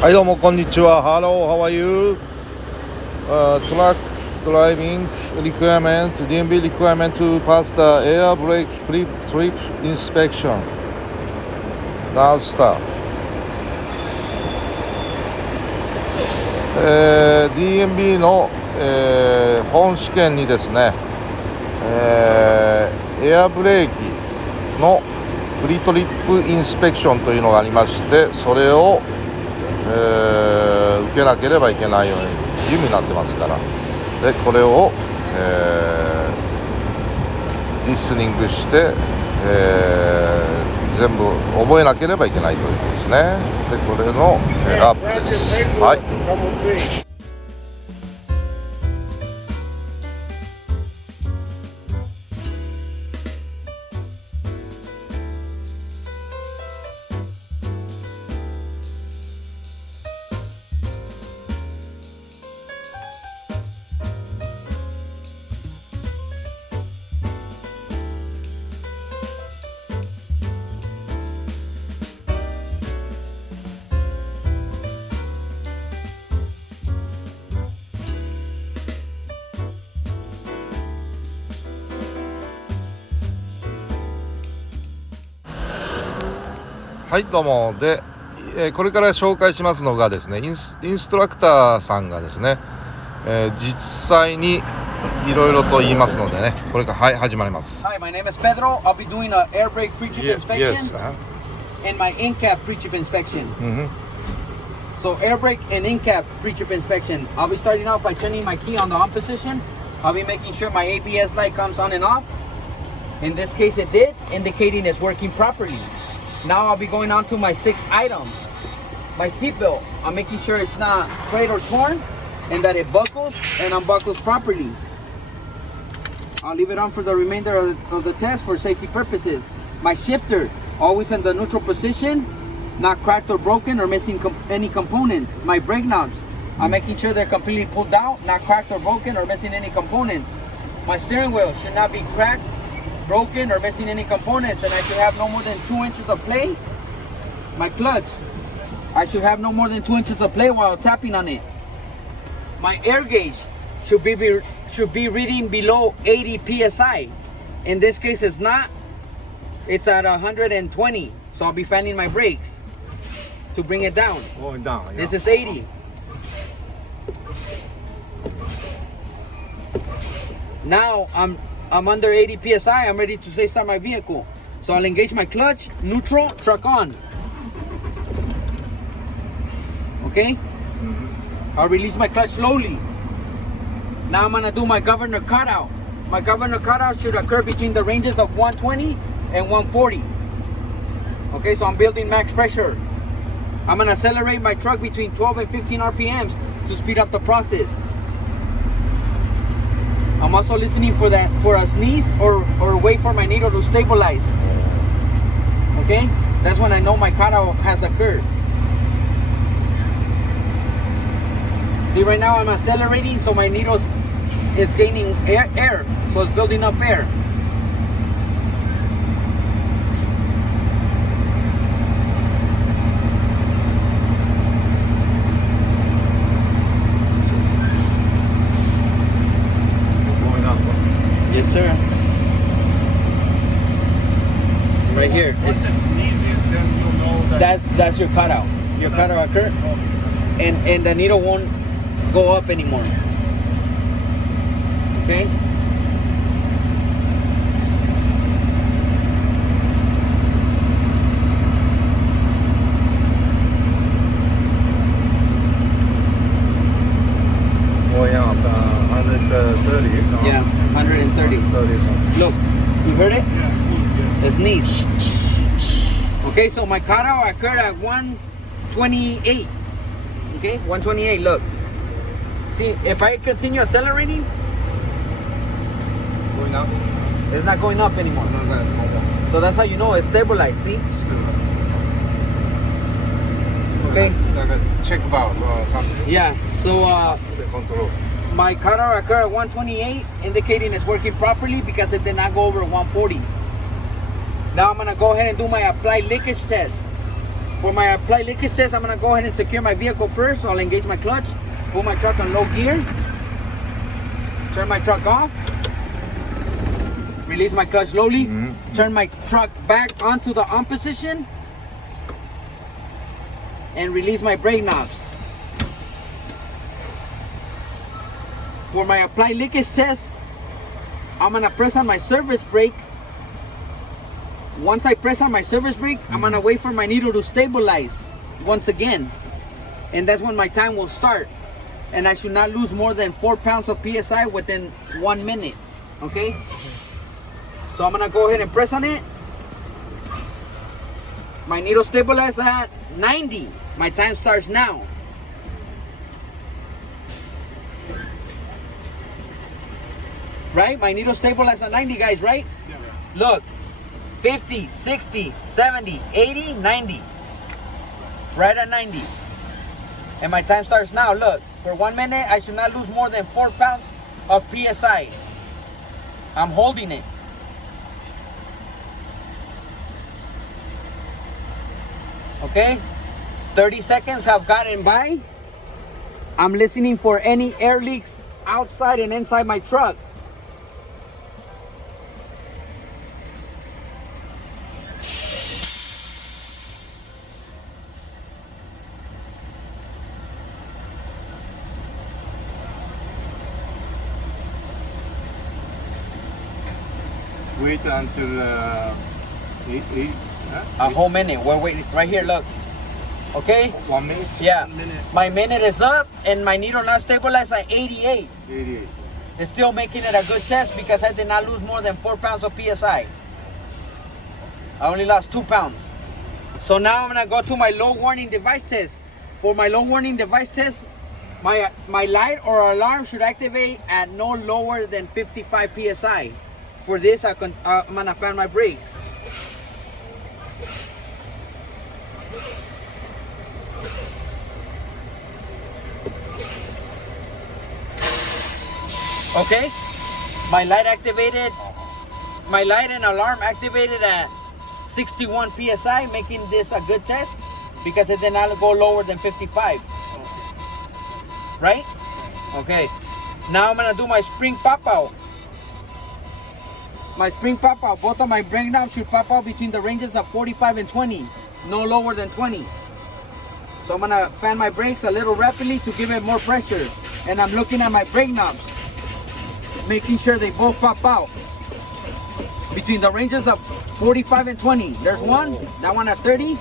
はい、どうもこんにちは。Hello, how are you? Truck driving requirement, DMV requirement to pass the air brake trip inspection. Now start. DMV の、本試験にですね、エアブレーキのプリトリップインスペクションというのがありまして、それを、受けなければいけないように義務になってますから、でこれを、リスニングして、全部覚えなければいけないということですね。でこれの、アップです。はい。はい、どうも。で、これから紹介しますのがですね、インストラクターさんがですね、実際にいろいろと言いますのでね、これからはい始まります。Hi, my name is Pedro. I'll be doing an air brake pre-trip inspection and my in-cap pre-trip inspection. So air brake and in-cap pre-trip inspection. I'll be starting off by turning my key on the on position. I'll be making sure my ABS light comes on and off. In this case it did, indicating it's working properly.Now I'll be going on to my 6 items. My seatbelt, I'm making sure it's not frayed or torn and that it buckles and unbuckles properly. I'll leave it on for the remainder of the test for safety purposes. My shifter, always in the neutral position, not cracked or broken or missing any components. My brake knobs, I'm making sure they're completely pulled out, not cracked or broken or missing any components. My steering wheel should not be cracked,broken or missing any components, and I should have no more than 2 inches of play. My clutch, I should have no more than 2 inches of play while tapping on it. My air gauge should be reading below 80 psi. In this case it's not, it's at 120, so I'll be fanning my brakes to bring it down. Going down, yeah. This is 80. Now I'm under 80 psi. I'm ready to start my vehicle. So I'll engage my clutch, neutral, truck on. Okay? I'll release my clutch slowly. Now I'm gonna do my governor cutout. My governor cutout should occur between the ranges of 120 and 140. Okay, so I'm building max pressure. I'm gonna accelerate my truck between 12 and 15 RPMs to speed up the process.I'm also listening for a sneeze or wait for my needle to stabilize. Okay? That's when I know my cutout has occurred. See, right now I'm accelerating, so my needle is gaining air. So it's building up air.Yes, sir. Right here. Once it sneezes, then you'll know That's your cutout. Your cutout occur, and the needle won't go up anymore. Okay. Going up 130. No? Yeah, 130. 130 something. Look, you heard it? Yeah, The sneeze. Okay, so my cutout occurred at 128. Okay, 128. Look. See, if I continue accelerating, Going up? it's not going up anymore. So that's how you know it's stabilized. See? Okay. Like a check valve or something. Yeah. So The control. my cutout occurred at 128, indicating it's working properly because it did not go over 140. Now I'm gonna go ahead and do my applied leakage test. For my apply leakage test, I'm gonna go ahead and secure my vehicle first. So I'll engage my clutch, put my truck on low gear, turn my truck off, release my clutch slowly, turn my truck back onto the on position, and release my brake knobs. For my apply leakage test, I'm gonna press on my service brake. Once I press on my service brake, I'm gonna wait for my needle to stabilize once again. And that's when my time will start. And I should not lose more than 4 pounds of PSI within 1 minute, okay? So I'm gonna go ahead and press on it. My needle stabilized at 90. My time starts now. Right? My needle stabilized at 90, guys, right? Yeah, right. Look, 50, 60, 70, 80, 90. Right at 90. And my time starts now. Look, for 1 minute, I should not lose more than 4 pounds of PSI. I'm holding it. Okay? 30 seconds have gotten by. I'm listening for any air leaks outside and inside my truck. Wait until eight, A whole minute. We're waiting right here. Look. Okay? 1 minute? Yeah. 1 minute. My minute is up and my needle now stabilized at 88. 88. It's still making it a good test because I did not lose more than 4 pounds of PSI. I only lost 2 pounds. So now I'm gonna go to my low warning device test. For my low warning device test, my light or alarm should activate at no lower than 55 PSI. For this, I'm gonna fan my brakes. Okay, my light and alarm activated at 61 PSI, making this a good test because it did not go lower than 55. Right? Okay, now I'm gonna do my spring pop out. My spring pop out, both of my brake knobs should pop out between the ranges of 45 and 20, no lower than 20. So I'm gonna fan my brakes a little rapidly to give it more pressure. And I'm looking at my brake knobs, making sure they both pop out between the ranges of 45 and 20. There's one, that one at 30,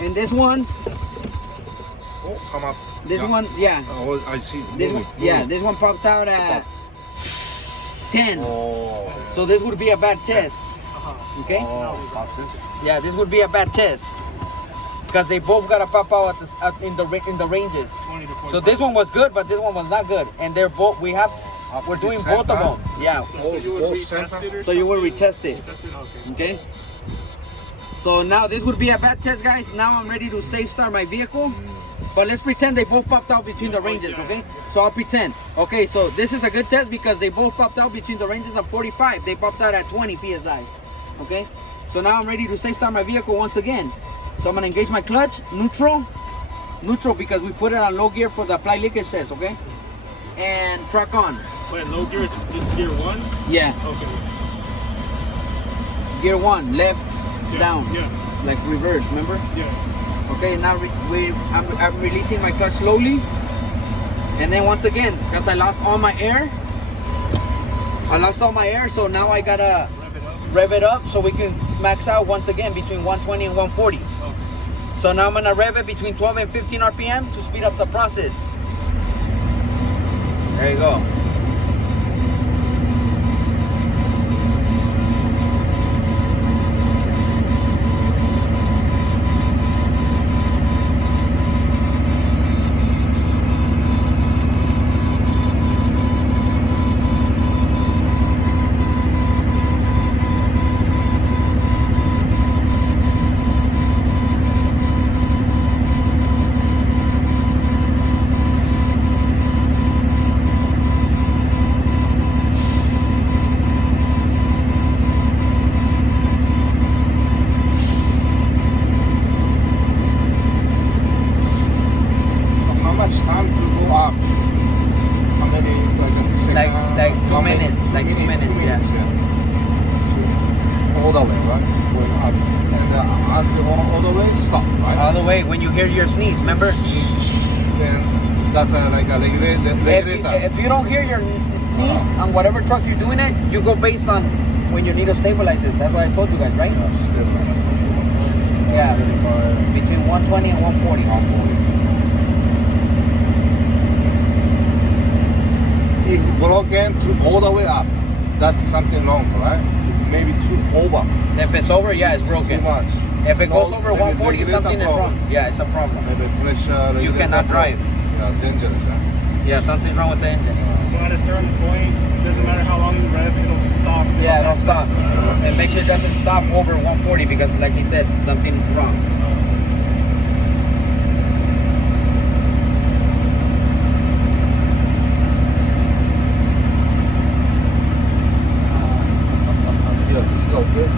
and this one, Oh, come up. this one, yeah, Oh, I see. this one, Moving, yeah, moving. this one popped out at 10. Oh. So this would be a bad test. Okay? Oh, that's it. Yeah, this would be a bad test because they both gotta pop out in the ranges. 20 to 45. So this one was good, but this one was not good, and they're both. We're doing both of them. Yeah. So you would retest it or So you will retest it. something? Okay. Okay. So now this would be a bad test, guys. Now I'm ready to safe start my vehicle. But let's pretend they both popped out between the ranges, okay? So I'll pretend. Okay, so this is a good test because they both popped out between the ranges of 45. They popped out at 20 PSI, okay? So now I'm ready to safe start my vehicle once again. So I'm gonna engage my clutch, neutral because we put it on low gear for the apply leakage test, okay? And truck on. Wait, low gear, it's gear 1? Yeah, Okay. gear 1, left, Yeah, down, Yeah, like reverse, remember? yeah. Okay, now I'm releasing my clutch slowly. And then once again, because I lost all my air, so now I gotta rev it up so we can max out once again between 120 and 140. Okay. So now I'm gonna rev it between 12 and 15 RPM to speed up the process. There you go. much time to go up? How many, Like 2 minutes, like 2 minutes, yeah. All the way, right? Going up. And all the way, stop, right? All the way when you hear your sneeze, remember? Then that's like a regulator. If you don't hear your sneeze on whatever truck you're doing it, you go based on when your needle stabilizes. That's what I told you guys, right? Yeah. Between 120 and 140. If broken to all the way up, that's something wrong, right? Maybe too over. If it's over, yeah, it's broken. Too much. If it goes No, over maybe 140, regulator something is problem. wrong. Yeah, it's a problem. Maybe pressure. You cannot drive. Yeah, dangerous. Huh? Yeah, something's wrong with the engine. So at a certain point, it doesn't matter how long you rev, it'll just stop. Yeah, it'll stop. And make sure it doesn't stop over 140 because, like he said, something's wrong. Okay.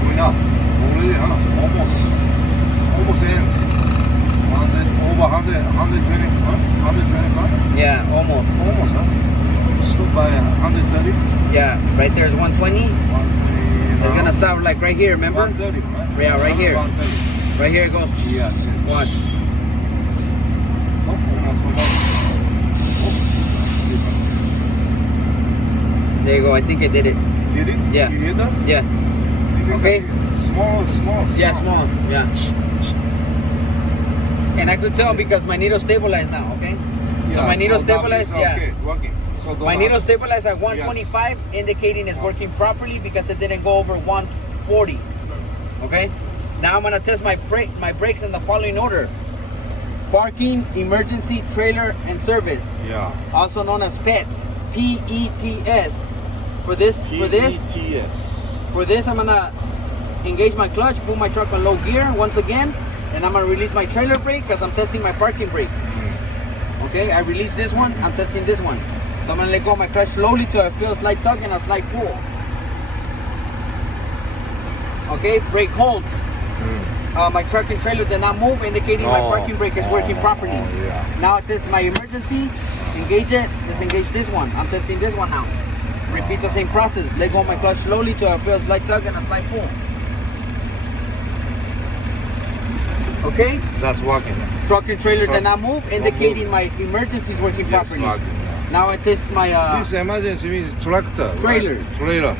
Going up. Already, huh? Almost end. 100, over 100, 120, huh? 125? Yeah, almost. Almost, huh? Stop by 130. Yeah, right there is 120. 120. It's gonna stop like right here, remember? 130, right? Yeah, right here. 130. Right here it goes. Yes. Watch. Oh, almost. There you go. I think I did it. Did it? Yeah. You hear that? Yeah. Okay. Small. Yeah, small. Yeah. And I could tell because my needle stabilized now. Okay. So my needle stabilized. Yeah. Okay, working. So My needle stabilized at 125, indicating it's working properly because it didn't go over 140. Okay. Now I'm gonna test my brakes in the following order: parking, emergency, trailer, and service. Yeah. Also known as PETS. PETS. For this, I'm gonna engage my clutch, put my truck on low gear once again, and I'm gonna release my trailer brake because I'm testing my parking brake. Okay, I release this one, I'm testing this one. So I'm gonna let go of my clutch slowly till I feel a slight tug and a slight pull. Okay, brake holds. My truck and trailer did not move, indicating my parking brake is working properly. Yeah. Now I test my emergency, engage it, disengage this one. I'm testing this one now. Repeat the same process. Let go of my clutch slowly till I feel a slight tug and a slight pull. Okay? That's working. Truck and trailer did not move, indicating my emergency is working properly. Now I test my This emergency means tractor. Trailer. Right? Trailer.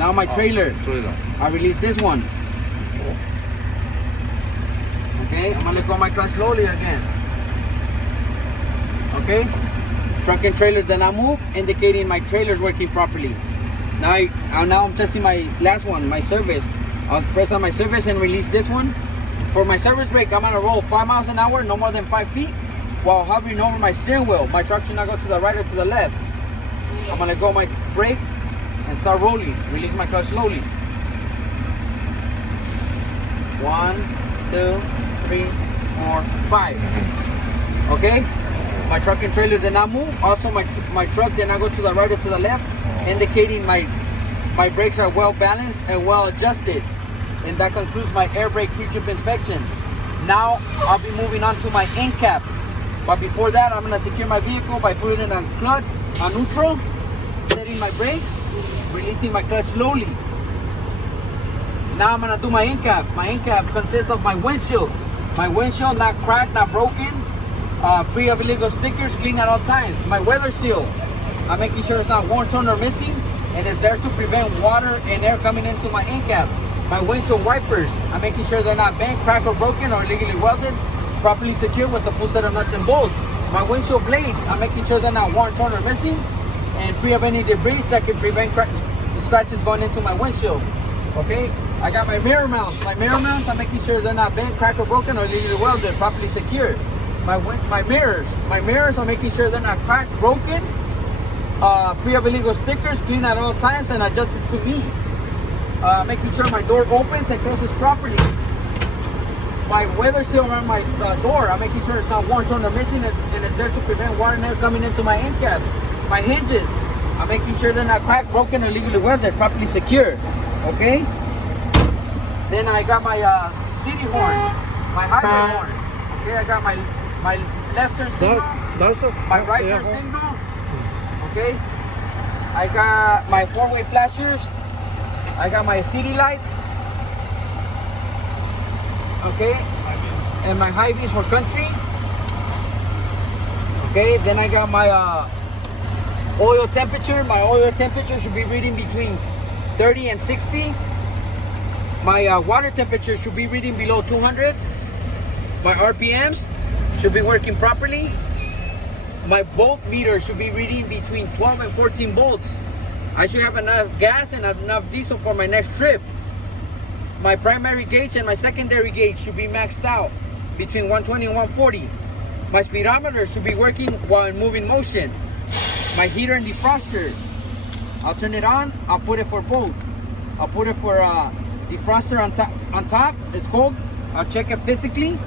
now my trailer. Trailer. I release this one. Okay, I'm gonna let go of my clutch slowly again. Okay, truck and trailer did not move, indicating my trailer is working properly. Now I'm testing my last one, my service. I'll press on my service and release this one. For my service brake, I'm gonna roll 5 miles an hour, no more than 5 feet, while hovering over my steering wheel. My truck should not go to the right or to the left. I'm gonna go my brake and start rolling. Release my clutch slowly. 1, 2, 3, 4, 5. Okay? My truck and trailer did not move. Also, my truck did not go to the right or to the left, indicating my brakes are well balanced and well adjusted. And that concludes my air brake pre-trip inspection. Now, I'll be moving on to my end cap. But before that, I'm going to secure my vehicle by putting it on clutch, on neutral, setting my brakes, releasing my clutch slowly. Now I'm going to do my end cap. My end cap consists of my windshield. My windshield not cracked, not broken, free of illegal stickers, clean at all times. My weather seal, I'm making sure it's not worn, torn, or missing, and it's there to prevent water and air coming into my end cap. My windshield wipers, I'm making sure they're not bent, cracked, or broken, or illegally welded, properly secured with the full set of nuts and bolts. My windshield blades, I'm making sure they're not worn, torn, or missing, and free of any debris that could prevent scratches going into my windshield. Okay, I got my mirror mounts. My mirror mounts, I'm making sure they're not bent, cracked, or broken, or illegally welded, properly secured. My mirrors, I'm making sure they're not cracked, broken, free of illegal stickers, clean at all times, and adjusted to me. Making sure my door opens and closes properly. My weather seal around my door, I'm making sure it's not worn, torn, or missing, and it's there to prevent water and air coming into my end cap. My hinges, I'm making sure they're not cracked, broken, or illegally welded, properly secured. Okay? Then I got my city horn, my highway horn. Okay, I got my left turn signal, my right turn signal. Okay, I got my four-way flashers. I got my city lights. Okay, and my high beams for country. Okay, then I got my oil temperature. My oil temperature should be reading between 30 and 60. My water temperature should be reading below 200. My RPMs should be working properly. My volt meter should be reading between 12 and 14 volts. I should have enough gas and enough diesel for my next trip. My primary gauge and my secondary gauge should be maxed out between 120 and 140. My speedometer should be working while in moving motion. My heater and defroster, I'll turn it on, I'll put it for both. I'll put it for defroster on top, it's cold. I'll check it physically.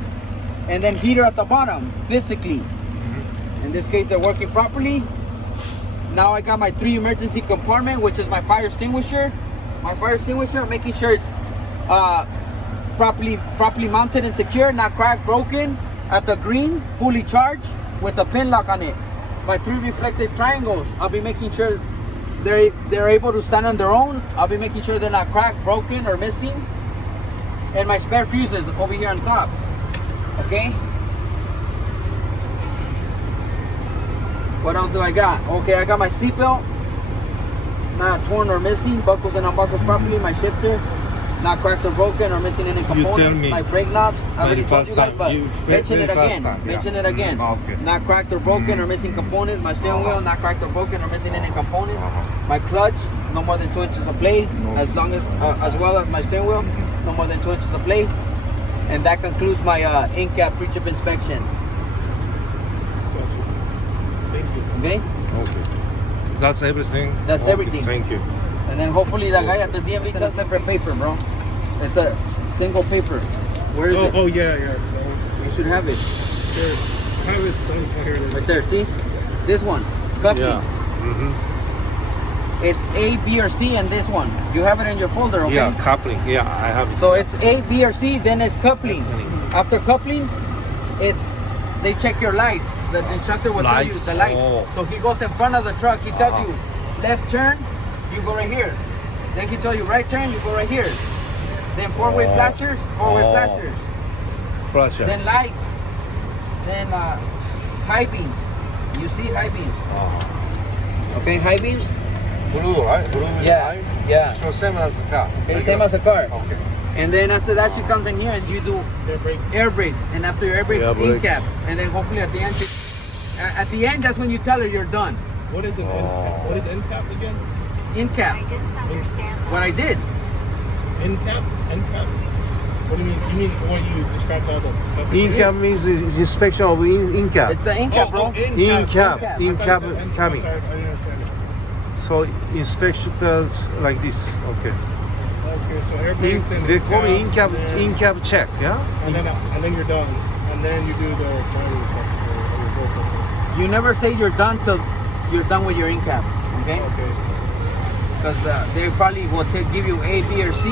And then heater at the bottom, physically. In this case, they're working properly. Now I got my 3 emergency compartment, which is my fire extinguisher. My fire extinguisher, I'm making sure it's properly mounted and secure, not cracked, broken. At the green, fully charged with a pin lock on it. My 3 reflective triangles, I'll be making sure they're able to stand on their own. I'll be making sure they're not cracked, broken, or missing. And my spare fuses over here on top. Okay. What else do I got? Okay, I got my seatbelt, not torn or missing, buckles and unbuckles properly. My shifter, not cracked or broken or missing any components. My brake knobs, I already told you guys, but mention it again. Mention it again. Okay. Not cracked or broken or missing components. My steering wheel, not cracked or broken or missing any components. My clutch, no more than 2 inches of play, as well as my steering wheel, no more than 2 inches of play. And that concludes my in-cab pre-trip inspection. Okay? Okay. That's everything? That's everything. Thank you. And then hopefully that guy at the DMV sent a separate paper, bro. It's a single paper. Where is it? Oh, yeah. You should have it. Here. I have it somewhere here. Right there, see? This one. Coupling. Yeah. It's A, B, or C, and this one. You have it in your folder, okay? Yeah, coupling. Yeah, I have it. So it's A, B, or C, then it's coupling. After coupling, they check your lights. The instructor will tell you the lights. Oh. So he goes in front of the truck. He tells you left turn, you go right here. Then he tells you right turn, you go right here. Then four-way flashers, four-way flashers. Flasher. Then lights. Then high beams. You see high beams. Okay, high beams. Blue, right? Blue is Yeah, yeah. So same as the car. Okay, same as a car. Okay. And then after that, she comes in here and you do air brakes. And after your air brakes, in cap. And then hopefully at the end, that's when you tell her you're done. What is an end cap? What is end cap again? In cap. What I did. End cap? End cap? What do you mean? You mean what you described all the stuff? In cab means it's inspection of in cab. It's the in cap, bro. In cab cabin. I didn't understand it. So inspection like this. Okay. Okay, so air brakes, then They call me in cab check, yeah. And then you're done. And then you do the driving test or your full test. You never say you're done till you're done with your in cap. Okay? Okay. Because they probably will give you A, B, or C.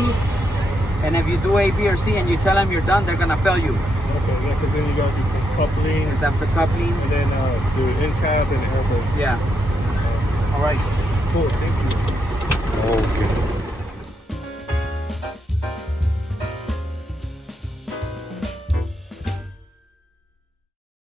And if you do A, B, or C and you tell them you're done, they're gonna fail you. Okay, yeah, because then you gotta do coupling. It's after coupling. And then do in cab and air brake. Yeah. All right. Cool, thank you. Okay.